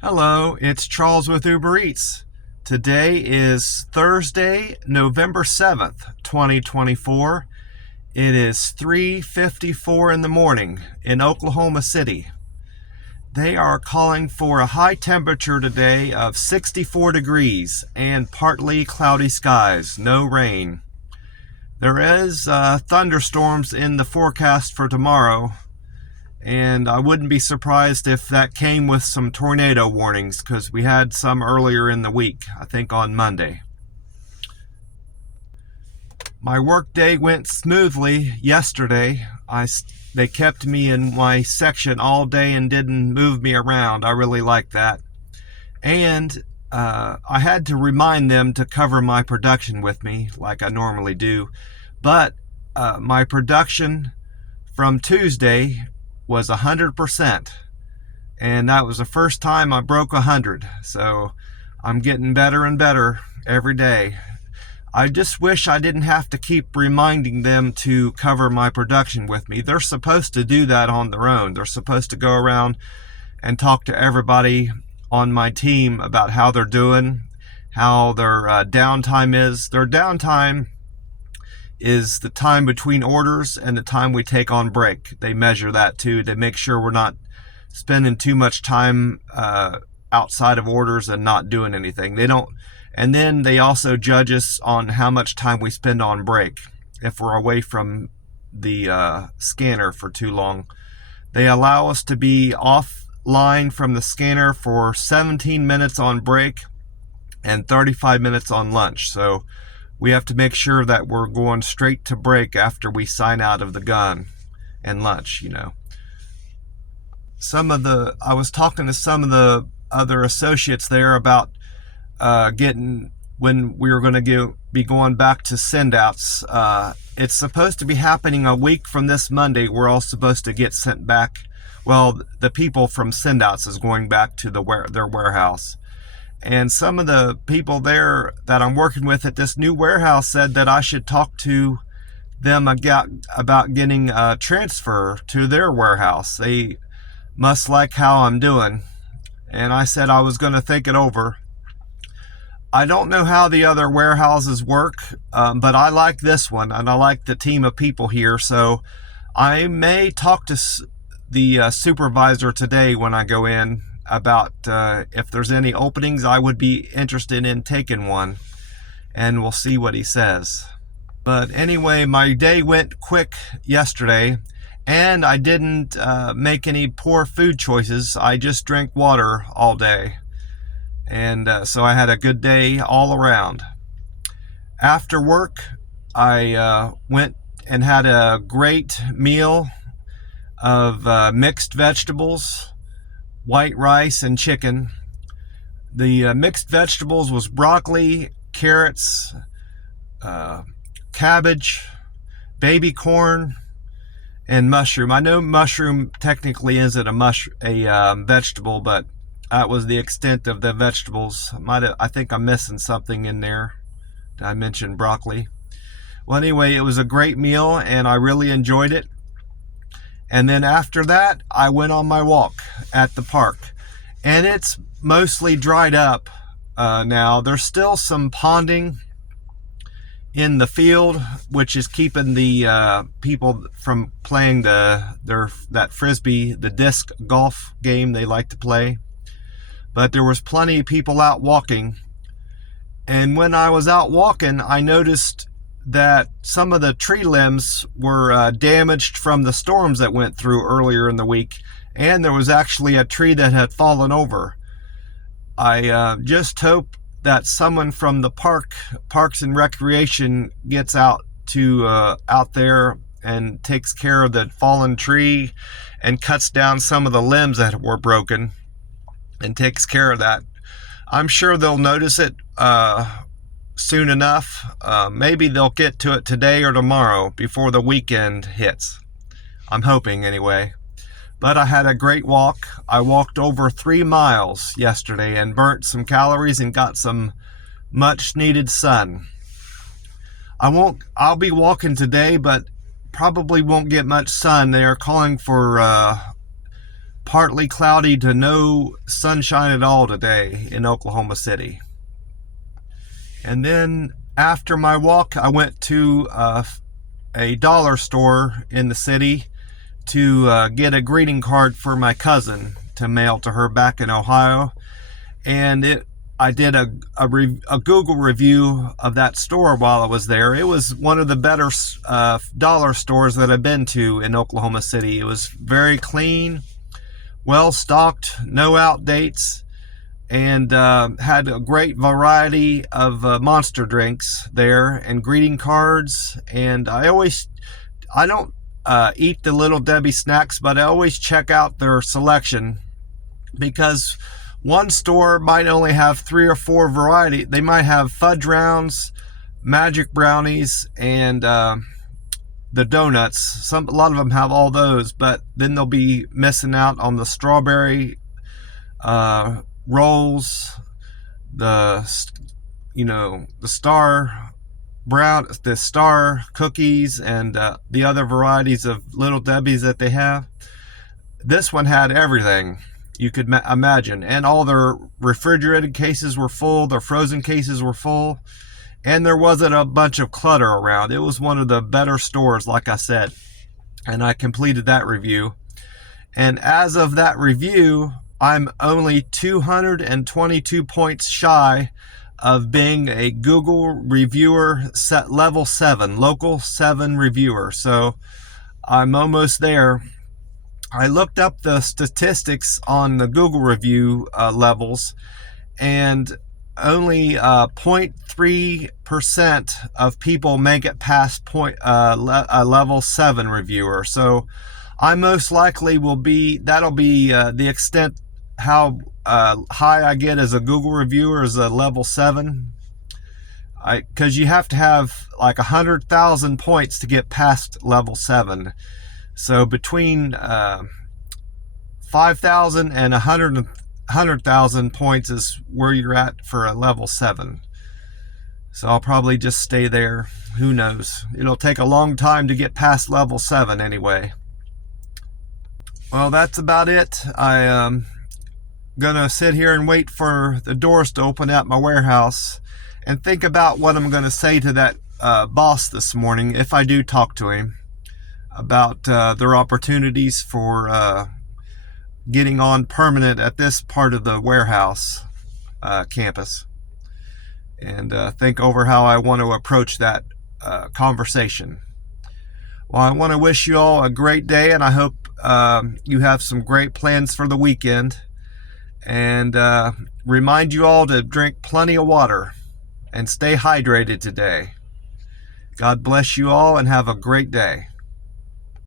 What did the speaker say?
Hello, it's Charles with Uber Eats. Today is Thursday, November 7th, 2024. It is 3:54 in the morning in Oklahoma City. They are calling for a high temperature today of 64 degrees and partly cloudy skies, no rain. There is thunderstorms in the forecast for tomorrow, and I wouldn't be surprised if that came with some tornado warnings because we had some earlier in the week, I think on Monday. My work day went smoothly yesterday. They kept me in my section all day and didn't move me around. I really liked that. And I had to remind them to cover my production with me like I normally do. But my production from Tuesday was 100%, and that was the first time I broke 100. So I'm getting better and better every day. I just wish I didn't have to keep reminding them to cover my production with me. They're supposed to do that on their own. They're supposed to go around and talk to everybody on my team about how they're doing, how their downtime is. Their downtime is the time between orders and the time we take on break. They measure that too. They make sure we're not spending too much time outside of orders and not doing anything. They don't. And then they also judge us on how much time we spend on break. If we're away from the scanner for too long, they allow us to be offline from the scanner for 17 minutes on break and 35 minutes on lunch. So we have to make sure that we're going straight to break after we sign out of the gun and lunch, I was talking to some of the other associates there about when we were going to be going back to send-outs. It's supposed to be happening a week from this Monday. We're all supposed to get sent back. Well, the people from send-outs is going back to their warehouse. And some of the people there that I'm working with at this new warehouse said that I should talk to them about getting a transfer to their warehouse. They must like how I'm doing. And I said I was going to think it over. I don't know how the other warehouses work, but I like this one, and I like the team of people here. So I may talk to the supervisor today when I go in about if there's any openings. I would be interested in taking one, and we'll see what he says. But anyway, my day went quick yesterday, and I didn't make any poor food choices. I just drank water all day, and so I had a good day all around. After work, I went and had a great meal of mixed vegetables, white rice, and chicken. The mixed vegetables was broccoli, carrots, cabbage, baby corn, and mushroom. I know mushroom technically isn't a vegetable, but that was the extent of the vegetables. I think I'm missing something in there. Did I mention broccoli? Well, anyway, it was a great meal, and I really enjoyed it. And then after that, I went on my walk at the park. And it's mostly dried up now. There's still some ponding in the field, which is keeping the people from playing that frisbee, the disc golf game they like to play. But there was plenty of people out walking. And when I was out walking, I noticed that some of the tree limbs were damaged from the storms that went through earlier in the week, and there was actually a tree that had fallen over. I just hope that someone from the Parks and Recreation gets out there and takes care of the fallen tree and cuts down some of the limbs that were broken and takes care of that. I'm sure they'll notice it soon enough. Maybe they'll get to it today or tomorrow before the weekend hits. I'm hoping anyway. But I had a great walk. I walked over 3 miles yesterday and burnt some calories and got some much needed sun. I'll be walking today, but probably won't get much sun. They are calling for partly cloudy to no sunshine at all today in Oklahoma City. And then after my walk, I went to a dollar store in the city to get a greeting card for my cousin to mail to her back in Ohio. And I did a Google review of that store while I was there. It was one of the better dollar stores that I've been to in Oklahoma City. It was very clean, well stocked, no outdates, and had a great variety of monster drinks there and greeting cards. And I don't eat the Little Debbie snacks, but I always check out their selection, because one store might only have 3 or 4 variety. They might have fudge rounds, magic brownies, and the donuts. A lot of them have all those, but then they'll be missing out on the strawberry rolls, the star cookies, and the other varieties of Little Debbie's that they have. This one had everything you could imagine, and all their refrigerated cases were full, their frozen cases were full, and there wasn't a bunch of clutter around. It was one of the better stores, like I said, and I completed that review. And as of that review, I'm only 222 points shy of being a Google reviewer level 7, local 7 reviewer. So I'm almost there. I looked up the statistics on the Google review levels, and only 0.3% of people make it past a level 7 reviewer. So I most likely that'll be the extent how high I get as a Google reviewer, as a level 7. Because you have to have like 100,000 points to get past level 7. So between 5,000 and 100,000 points is where you're at for a level 7. So I'll probably just stay there. Who knows? It'll take a long time to get past level 7 anyway. Well, that's about it. I'm gonna sit here and wait for the doors to open at my warehouse and think about what I'm gonna say to that boss this morning, if I do talk to him, about their opportunities for getting on permanent at this part of the warehouse campus, and think over how I want to approach that conversation. Well, I want to wish you all a great day, and I hope you have some great plans for the weekend, and remind you all to drink plenty of water and stay hydrated today. God bless you all, and have a great day.